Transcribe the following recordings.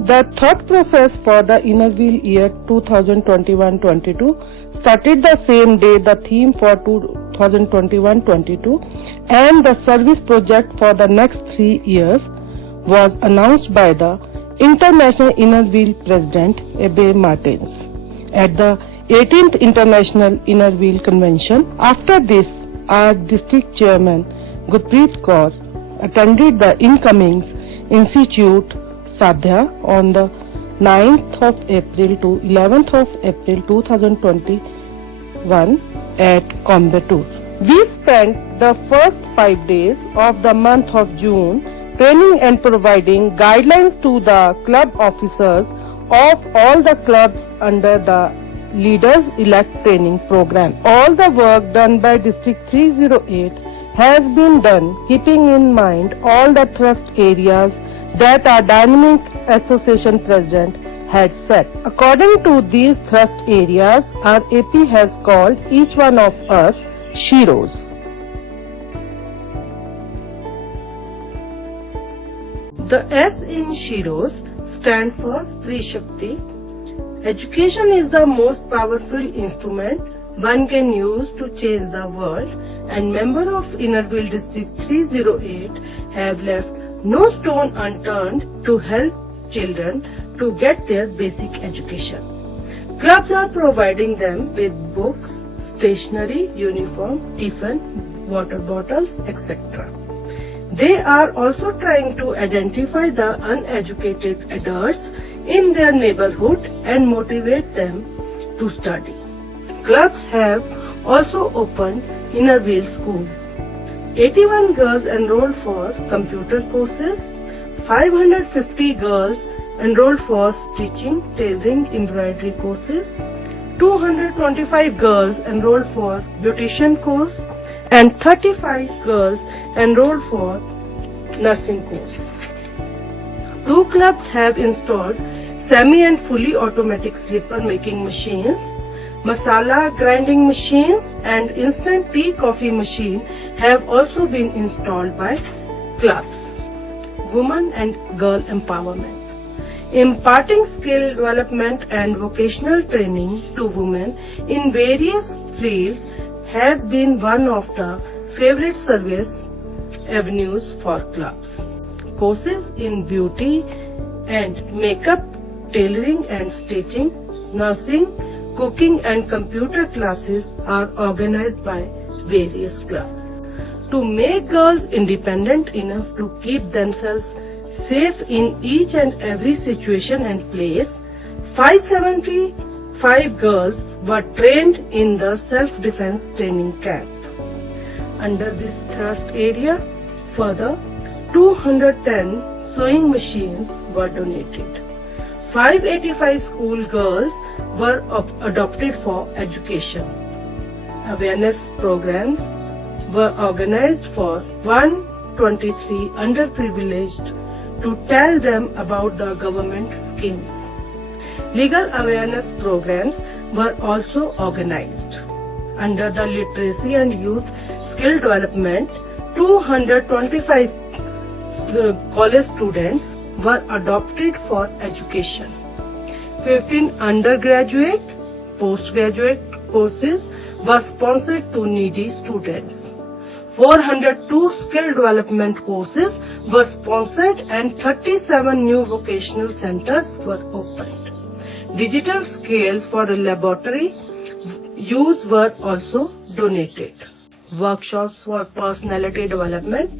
The thought process for the Inner Wheel year 2021-22 started the same day. The theme for 2021-22 and the service project for the next 3 years was announced by the International Inner Wheel President Abe Martins at the 18th International Inner Wheel Convention. After this, our district chairman Gurpreet Kaur attended the Incomings Institute Sadhya on the 9th of April to 11th of April 2021 at Coimbatore. We spent the first 5 days of the month of June training and providing guidelines to the club officers of all the clubs under the Leaders Elect Training Program. All the work done by District 308 has been done keeping in mind all the thrust areas that our dynamic association president had set. According to these thrust areas, our AP has called each one of us Sheroes. The S in Sheroes stands for Stree Shakti. Education is the most powerful instrument one can use to change the world, and members of Inner Wheel District 308 have left no stone unturned to help children to get their basic education. Clubs are providing them with books, stationery, uniform, tiffin, water bottles, etc. They are also trying to identify the uneducated adults in their neighborhood and motivate them to study. Clubs have also opened Inner Wheel schools. 81 girls enrolled for computer courses, 550 girls enrolled for stitching, tailoring, embroidery courses, 225 girls enrolled for beautician course, and 35 girls enrolled for nursing course. 2 clubs have installed semi and fully automatic slipper making machines. Masala grinding machines and instant tea coffee machine have also been installed by clubs. Women and girl empowerment. Imparting skill development and vocational training to women in various fields has been one of the favorite service avenues for clubs. Courses in beauty and makeup, tailoring and stitching, nursing, cooking and computer classes are organized by various clubs. To make girls independent enough to keep themselves safe in each and every situation and place, 575 girls were trained in the self-defense training camp. Under this thrust area, further 210 sewing machines were donated. 585 school girls were adopted for education. Awareness programs were organized for 123 underprivileged to tell them about the government schemes. Legal awareness programs were also organized. Under the literacy and youth skill development, 225 college students were adopted for education. 15 undergraduate, postgraduate courses were sponsored to needy students. 402 skill development courses were sponsored and 37 new vocational centers were opened. Digital scales for laboratory use were also donated. Workshops for personality development,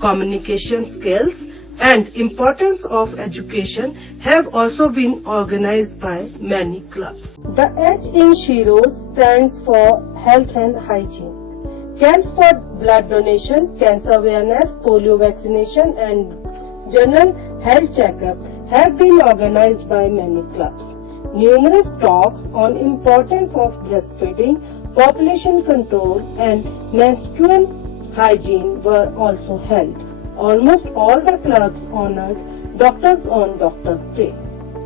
communication skills, and importance of education have also been organized by many clubs. The H in Sheroes stands for health and hygiene. Camps for blood donation, cancer awareness, polio vaccination and general health checkup have been organized by many clubs. Numerous talks on importance of breastfeeding, population control and menstrual hygiene were also held. Almost all the clubs honored Doctors on Doctors' Day.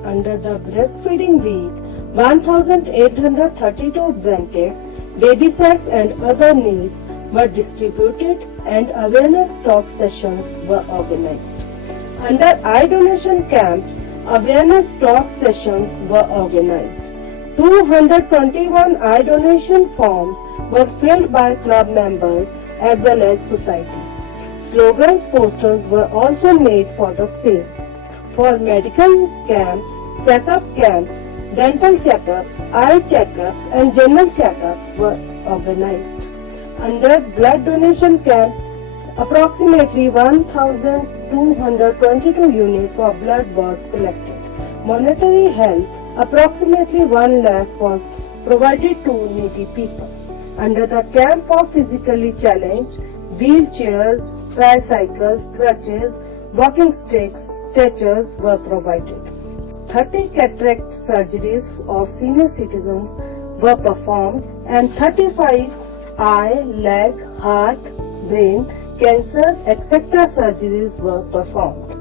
Under the Breastfeeding Week, 1,832 blankets, baby sets and other needs were distributed and awareness talk sessions were organized. Under eye donation camps, Awareness talk sessions were organized. 221 eye donation forms were filled by club members as well as society. Slogans posters were also made for the same. For medical camps, checkup camps, dental checkups, eye checkups and general checkups were organized. Under blood donation camp, approximately 1,222 units of blood was collected. Monetary help, approximately 1 lakh was provided to needy people. Under the camp for physically challenged, wheelchairs, tricycles, crutches, walking sticks, stretchers were provided. 30 cataract surgeries of senior citizens were performed and 35 eye, leg, heart, brain, cancer, etc. surgeries were performed.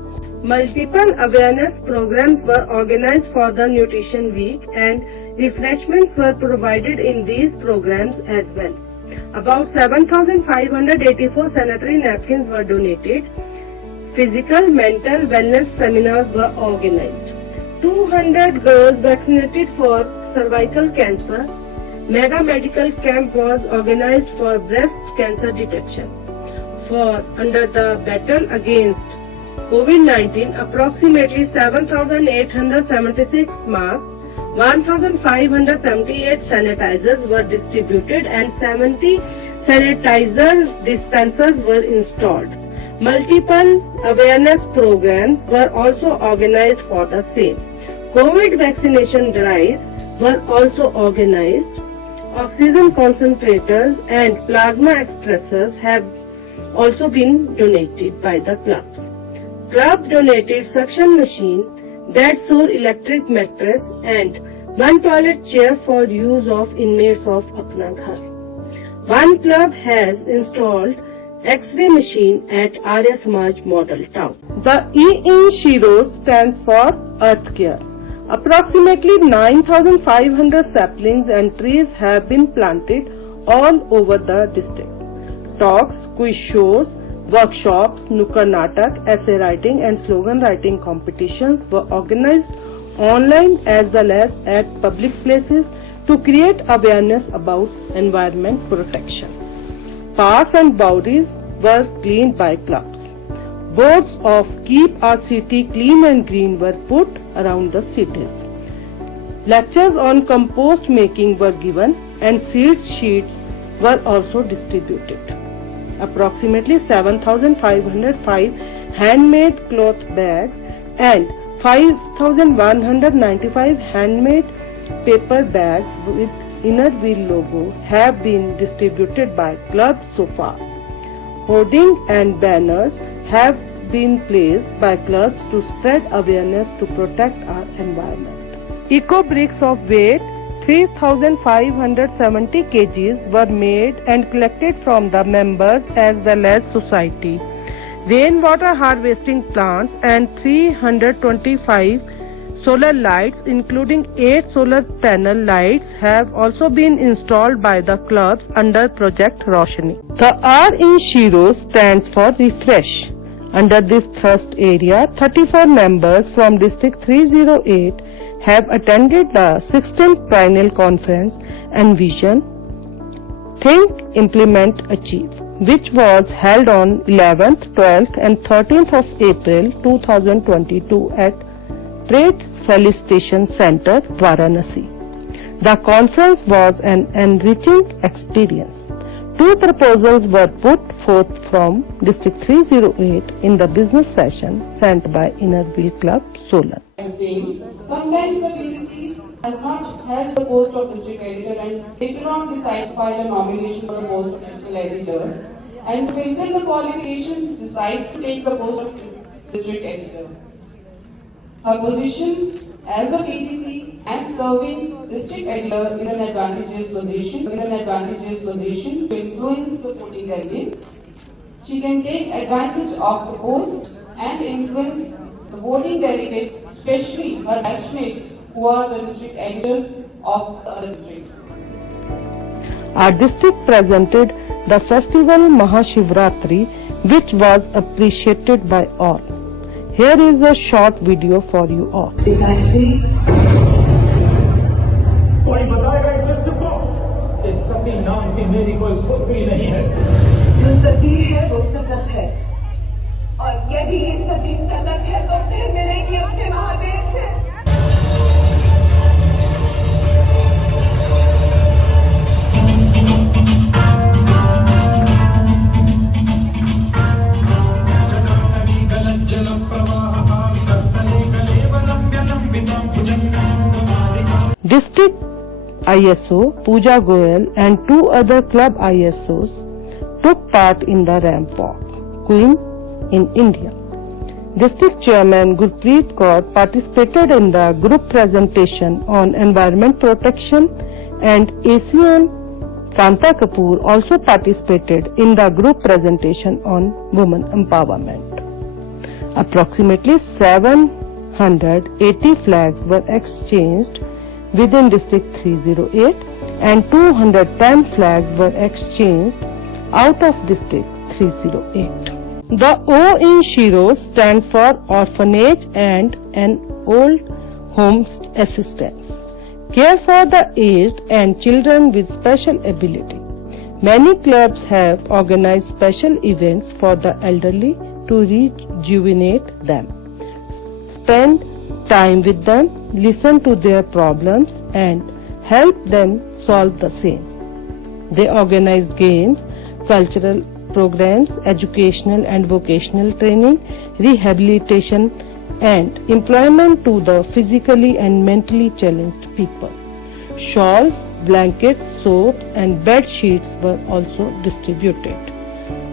Multiple awareness programs were organized for the Nutrition Week and refreshments were provided in these programs as well. About 7,584 sanitary napkins were donated. Physical, mental wellness seminars were organized. 200 girls vaccinated for cervical cancer. Mega medical camp was organized for breast cancer detection. For under the battle against COVID-19, approximately 7,876 masks, 1,578 sanitizers were distributed and 70 sanitizer dispensers were installed. Multiple awareness programs were also organized for the same. COVID vaccination drives were also organized. Oxygen concentrators and plasma expressors have also been donated by the clubs. Club donated suction machine, bed sore electric mattress and one toilet chair for use of inmates of Apna Ghar. One club has installed X-ray machine at Arya Samaj Model Town. The E in Shiro stands for Earth Care. Approximately 9,500 saplings and trees have been planted all over the district. Talks, quiz shows, workshops, nukkad natak, essay writing and slogan writing competitions were organized online as well as at public places to create awareness about environment protection. Parks and boundaries were cleaned by clubs. Boards of Keep Our City Clean and Green were put around the cities. Lectures on compost making were given and seed sheets were also distributed. Approximately 7,505 handmade cloth bags and 5,195 handmade paper bags with inner wheel logo have been distributed by clubs so far. Hoarding and banners have been placed by clubs to spread awareness to protect our environment. Eco bricks of weight 3,570 kgs were made and collected from the members as well as society. Rainwater harvesting plants and 325 solar lights including 8 solar panel lights have also been installed by the clubs under Project Roshni. The R in Shiro stands for Refresh. Under this thrust area, 34 members from District 308 have attended the 16th Triennial Conference and Vision Think, Implement, Achieve, which was held on 11th, 12th and 13th of April 2022 at Trade Felicitation Center, Varanasi. The conference was an enriching experience. 2 proposals were put forth from District 308 in the business session sent by Inner Wheel Club, Solan. Sometimes the PDC has not held the post of district editor and later on decides to file a nomination for the post of district editor, and to fulfill the qualification decides to take the post of district editor. Her position as a PDC and serving district editor is an advantageous position to influence the voting delegates. She can take advantage of the post and influence the voting delegates, especially her batchmates who are the district editors of the other districts. Our district presented the festival Mahashivratri, which was appreciated by all. Here is a short video for you all. कोई बताएगा इस दृश्य को? इस सती नाम की मेरी कोई पुत्री नहीं है। जो सती है वो सतत है, और यदि ये सती सतत है तो फिर मिलेगी अपने महादेव से। District ISO Pooja Goyal and 2 other club ISOs took part in the ramp walk, Queen in India. District Chairman Gurpreet Kaur participated in the group presentation on environment protection, and ACM Kanta Kapoor also participated in the group presentation on women empowerment. Approximately 780 flags were exchanged within District 308 and 210 flags were exchanged out of District 308. The O in Shiro stands for Orphanage and an Old Home Assistance, care for the aged and children with special ability. Many clubs have organized special events for the elderly to rejuvenate them, spend time with them, listen to their problems and help them solve the same. They organize games, cultural programs, educational and vocational training, rehabilitation and employment to the physically and mentally challenged people. Shawls, blankets, soaps and bed sheets were also distributed.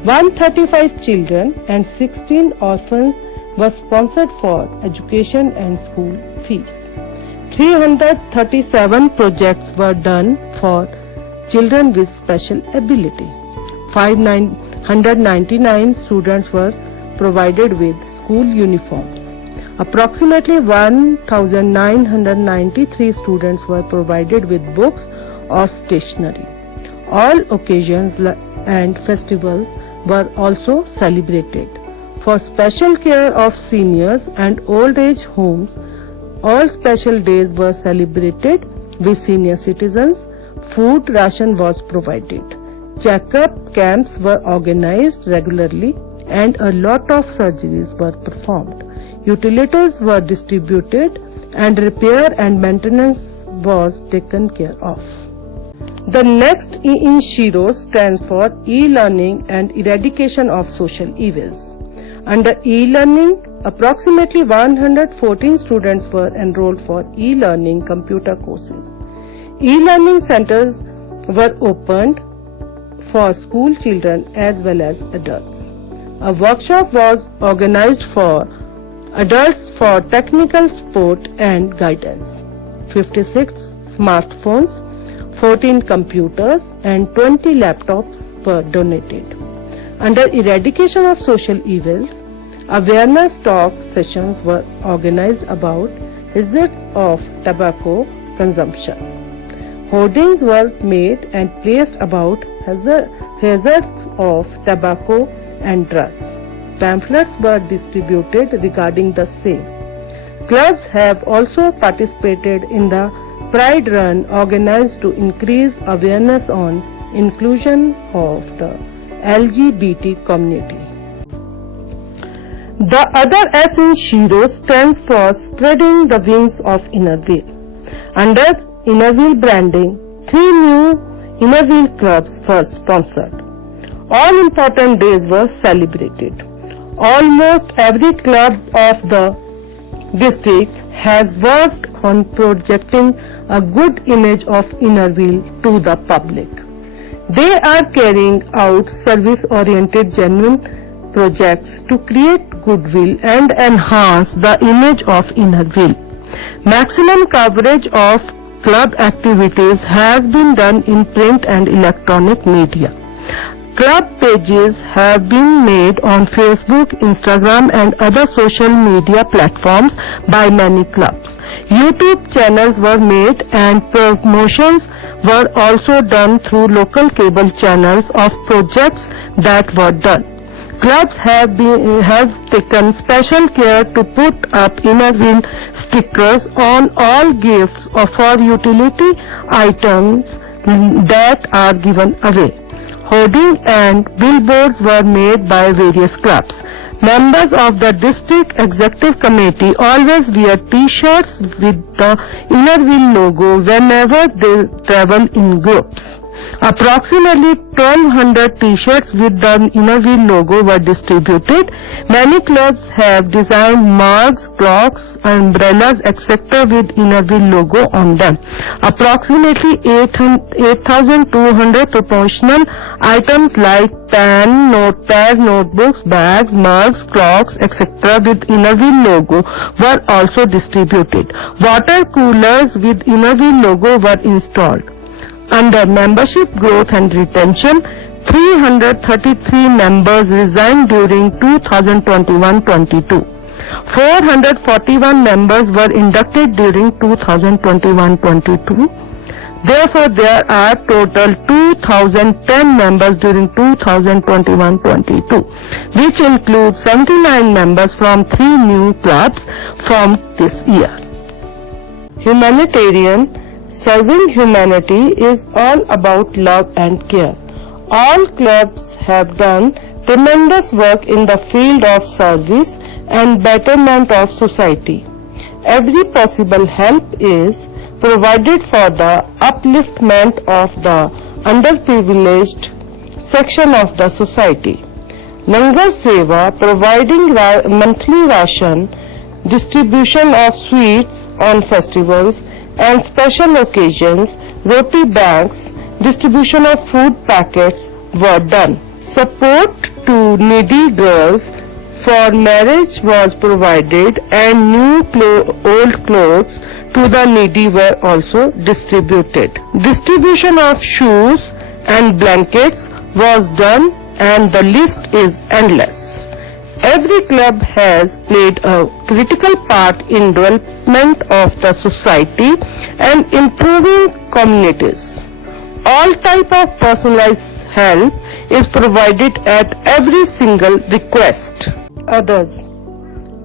135 children and 16 orphans were sponsored for education and school fees. 337 projects were done for children with special ability. 599 students were provided with school uniforms. Approximately 1,993 students were provided with books or stationery. All occasions and festivals were also celebrated. For special care of seniors and old age homes, all special days were celebrated with senior citizens. Food ration was provided. Check-up camps were organized regularly and a lot of surgeries were performed. Utilities were distributed and repair and maintenance was taken care of. The next E in Shiro stands for e-learning and eradication of social evils. Under e-learning, approximately 114 students were enrolled for e-learning computer courses. E-learning centers were opened for school children as well as adults. A workshop was organized for adults for technical support and guidance. 56 smartphones, 14 computers and 20 laptops were donated. Under eradication of social evils, awareness talk sessions were organized about hazards of tobacco consumption. Hoardings were made and placed about hazards of tobacco and drugs. Pamphlets were distributed regarding the same. Clubs have also participated in the Pride Run organized to increase awareness on inclusion of the LGBT community. The other S in Shiro stands for spreading the wings of Inner Wheel. Under Inner Wheel branding, 3 new Inner Wheel clubs were sponsored. All important days were celebrated. Almost every club of the district has worked on projecting a good image of Inner Wheel to the public. They are carrying out service-oriented genuine projects to create goodwill and enhance the image of Inner Wheel. Maximum coverage of club activities has been done in print and electronic media. Club pages have been made on Facebook, Instagram and other social media platforms by many clubs. YouTube channels were made and promotions were also done through local cable channels of projects that were done. Clubs have taken special care to put up inner wheel stickers on all gifts or for utility items that are given away. Hoarding and billboards were made by various clubs. Members of the district executive committee always wear t-shirts with the inner wheel logo whenever they travel in groups. Approximately 1200 t-shirts with the inner wheel logo were distributed. Many clubs have designed mugs, clocks, umbrellas, etc. with inner wheel logo on them. Approximately 8,200 promotional items like pen, notepad, notebooks, bags, mugs, clocks, etc. with inner wheel logo were also distributed. Water coolers with inner wheel logo were installed. Under membership growth and retention, 333 members resigned during 2021-22. 441 members were inducted during 2021-22. Therefore, there are total 2,010 members during 2021-22, which includes 79 members from 3 new clubs formed this year. Humanitarian. Serving humanity is all about love and care. All clubs have done tremendous work in the field of service and betterment of society. Every possible help is provided for the upliftment of the underprivileged section of the society. Langar Seva, providing monthly ration, distribution of sweets on festivals and special occasions, roti banks, distribution of food packets were done. Support to needy girls for marriage was provided and new old clothes to the needy were also distributed. Distribution of shoes and blankets was done and the list is endless. Every club has played a critical part in development of the society and improving communities. All type of personalized help is provided at every single request. Others.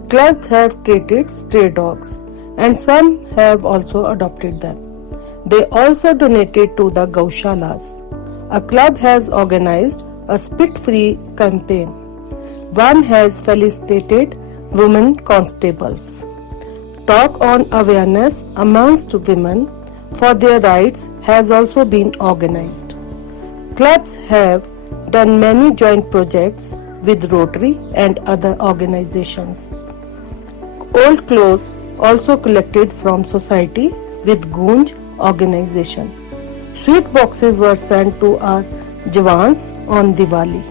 Clubs have treated stray dogs and some have also adopted them. They also donated to the Gaushalas. A club has organized a spit-free campaign. One has felicitated women constables. Talk on awareness amongst women for their rights has also been organized. Clubs have done many joint projects with Rotary and other organizations. Old clothes also collected from society with Gunj organization. Sweet boxes were sent to our Jawans on Diwali.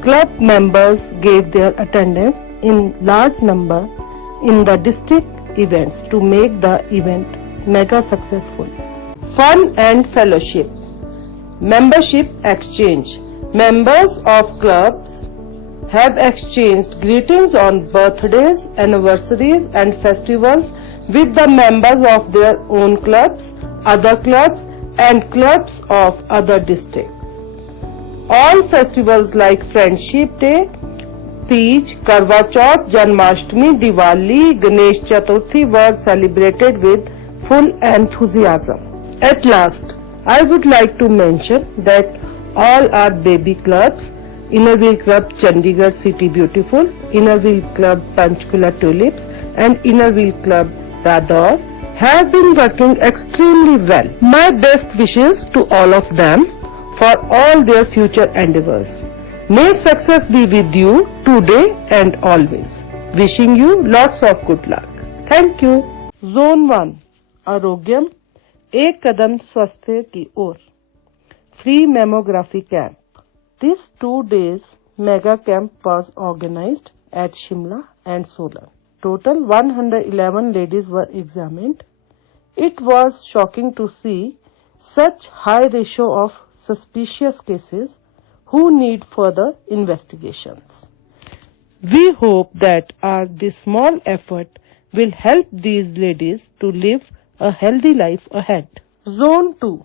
Club members gave their attendance in large number in the district events to make the event mega successful. Fun and fellowship. Membership exchange. Members of clubs have exchanged greetings on birthdays, anniversaries and festivals with the members of their own clubs, other clubs and clubs of other districts. All festivals like Friendship Day, Teej, Karwa Chauth, Janmashtami, Diwali, Ganesh Chaturthi were celebrated with full enthusiasm. At last, I would like to mention that all our baby clubs, Inner Wheel Club Chandigarh City Beautiful, Inner Wheel Club Panchkula Tulips and Inner Wheel Club Rador have been working extremely well. My best wishes to all of them for all their future endeavors. May success be with you today and always. Wishing you lots of good luck. Thank you. Zone 1 आरोग्यम एक कदम स्वास्थ्य की ओर. Free mammography camp. This 2 days mega camp was organized at Shimla and Solan. Total 111 ladies were examined. It was shocking to see such high ratio of suspicious cases who need further investigations. We hope that this small effort will help these ladies to live a healthy life ahead. Zone 2.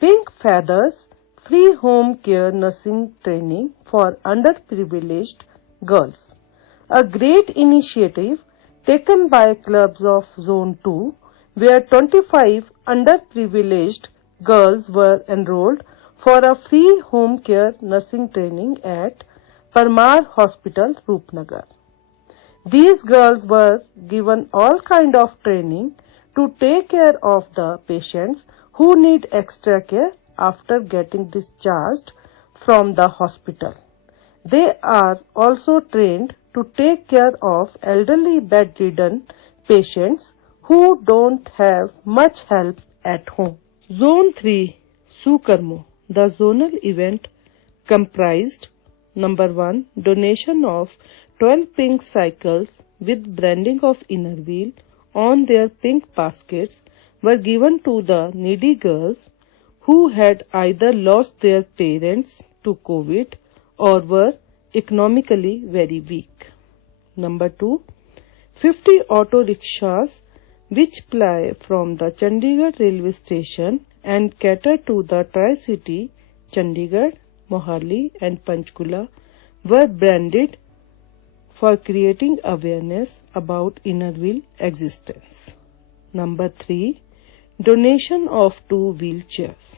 Pink feathers free home care nursing training for underprivileged girls. A great initiative taken by Clubs of Zone 2, where 25 underprivileged girls were enrolled for a free home care nursing training at Parmar Hospital, Roopnagar. These girls were given all kind of training to take care of the patients who need extra care after getting discharged from the hospital. They are also trained to take care of elderly bedridden patients who don't have much help at home. Zone 3 Sukarmo. The zonal event comprised number 1 donation of 12 pink cycles with branding of inner wheel on their pink baskets were given to the needy girls who had either lost their parents to COVID or were economically very weak. Number 2, 50 auto rickshaws which ply from the Chandigarh railway station and cater to the Tri-City, Chandigarh, Mohali and Panchkula were branded for creating awareness about inner wheel existence. Number 3, donation of 2 wheelchairs.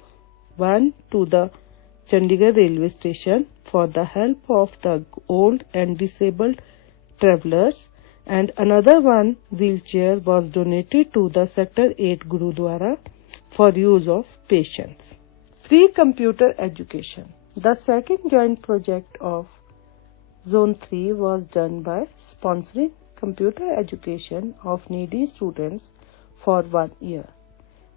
One to the Chandigarh railway station for the help of the old and disabled travelers, and another one wheelchair was donated to the Sector 8 Gurudwara for use of patients. Free computer education. The second joint project of Zone 3 was done by sponsoring computer education of needy students for 1 year.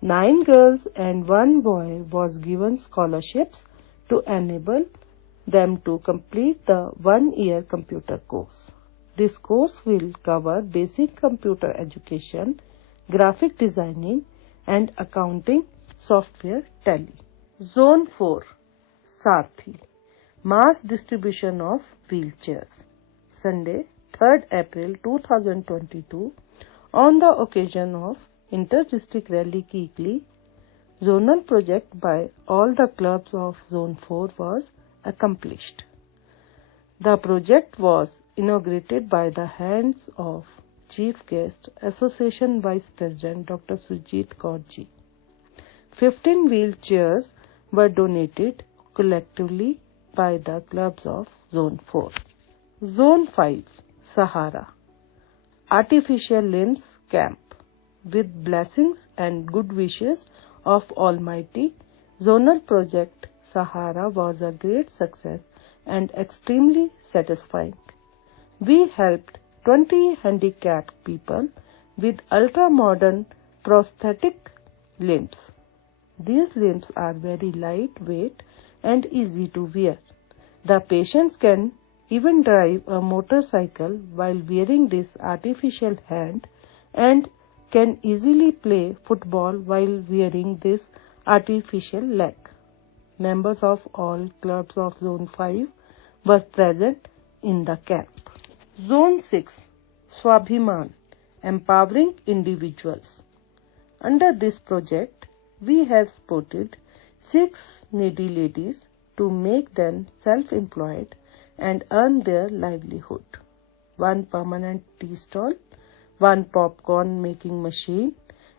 9 girls and 1 boy was given scholarships to enable them to complete the 1-year computer course. This course will cover basic computer education, graphic designing and accounting software tally. Zone 4 Sarthi. Mass distribution of wheelchairs. Sunday, 3rd April 2022, on the occasion of Inter-District Rally Kikli, zonal project by all the clubs of Zone 4 was accomplished. The project was inaugurated by the hands of Chief Guest, Association Vice President Dr. Sujit Kaur ji. 15 wheelchairs were donated collectively by the clubs of Zone 4. Zone 5 Sahara. Artificial Limbs Camp. With blessings and good wishes of Almighty, zonal project Sahara was a great success and extremely satisfying. We helped 20 handicapped people with ultra-modern prosthetic limbs. These limbs are very lightweight and easy to wear. The patients can even drive a motorcycle while wearing this artificial hand and can easily play football while wearing this artificial leg. Members of all clubs of Zone 5 were present in the camp. Zone 6 Swabhiman. Empowering individuals. Under this project, we have supported 6 needy ladies to make them self-employed and earn their livelihood. 1 permanent tea stall, 1 popcorn making machine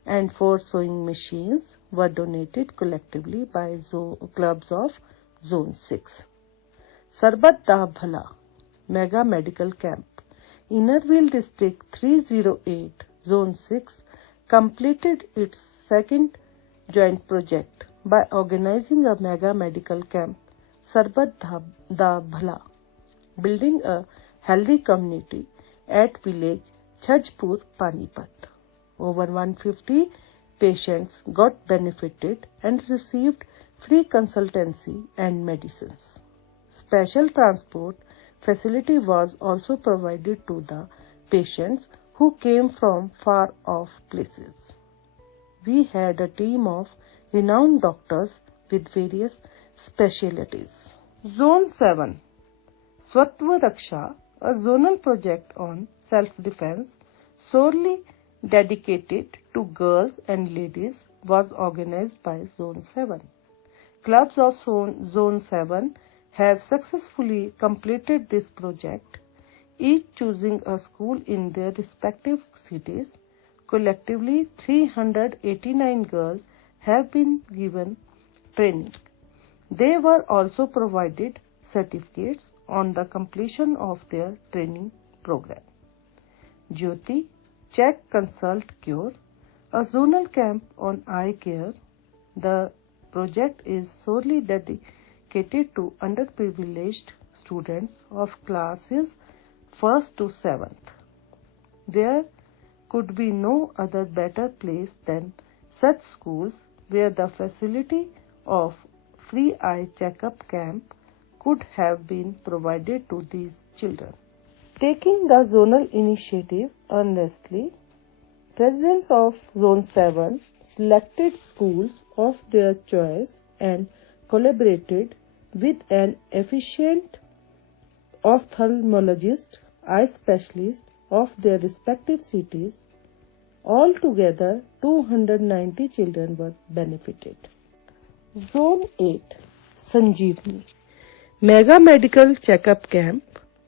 and 4 sewing machines were donated collectively by clubs of Zone 6. Sarbat Da Bhala Mega Medical Camp. Innerville District 308 Zone 6 completed its second joint project by organizing a mega medical camp, Sarbat Da Bhala, building a healthy community at village Chhajpur, Panipat. Over 150 patients got benefited and received free consultancy and medicines. Special transport facility was also provided to the patients who came from far off places. We had a team of renowned doctors with various specialties. Zone 7 Swatva Raksha, a zonal project on self-defense solely dedicated to girls and ladies, was organized by Zone 7. clubs of Zone 7 have successfully completed this project, each choosing a school in their respective cities. Collectively, 389 girls have been given training. They were also provided certificates on the completion of their training program. Jyoti, Check, Consult, Cure, a zonal camp on eye care. The project is solely dedicated to underprivileged students of classes 1st to 7th. There could be no other better place than such schools where the facility of free eye checkup camp could have been provided to these children. Taking the zonal initiative earnestly, residents of Zone 7 selected schools of their choice and collaborated with an efficient ophthalmologist, eye specialist of their respective cities. Altogether, 290 children were benefited. Zone 8, Sanjeevani, Mega Medical Checkup Camp,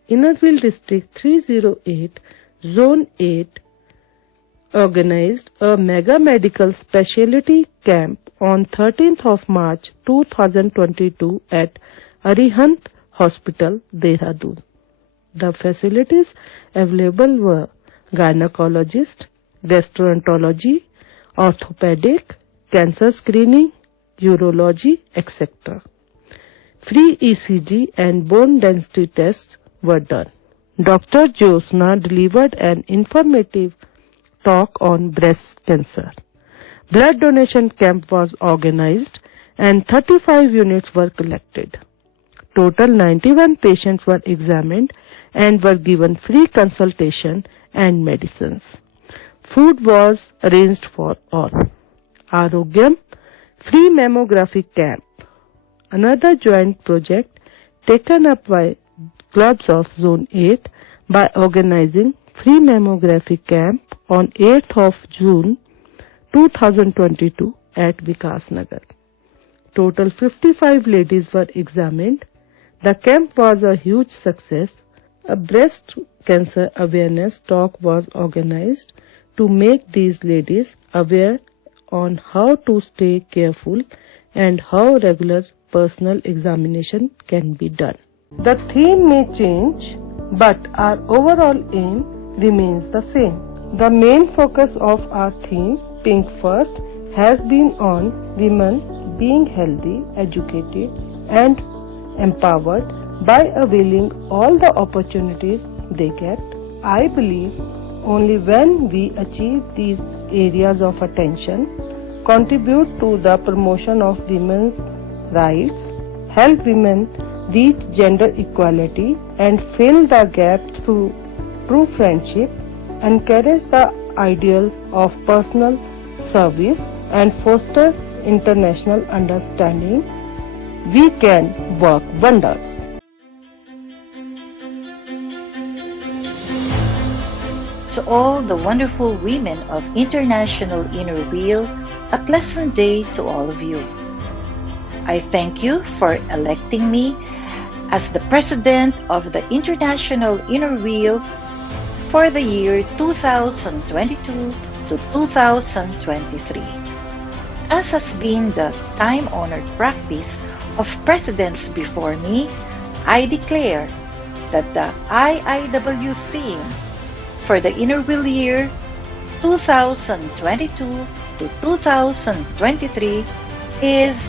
Innerville District 308, Zone 8, organized a mega medical specialty camp on 13th of March 2022 at Arihant Hospital, Dehradun. The facilities available were gynecologist, gastroenterology, orthopedic, cancer screening, urology, etc. Free ECG and bone density tests were done. Dr. Josna delivered an informative talk on breast cancer. Blood donation camp was organized and 35 units were collected. Total 91 patients were examined and were given free consultation and medicines. Food was arranged for all. Arogyam, free mammography camp, another joint project taken up by Clubs of Zone 8 by organizing free mammography camp on 8th of June 2022 at Vikasnagar. Total 55 ladies were examined. The camp was a huge success. A breast cancer awareness talk was organized to make these ladies aware on how to stay careful and how regular personal examination can be done. The theme may change, but our overall aim remains the same. The main focus of our theme, Pink First, has been on women being healthy, educated, and empowered by availing all the opportunities they get. I believe only when we achieve these areas of attention, contribute to the promotion of women's rights, help women reach gender equality, and fill the gap through true friendship, encourage the ideals of personal service, and foster international understanding, we can work wonders. To all the wonderful women of International Inner Wheel, a pleasant day to all of you. I thank you for electing me as the President of the International Inner Wheel for the year 2022 to 2023. As has been the time-honored practice of presidents before me, I declare that the IIW theme for the Inner Wheel year 2022 to 2023 is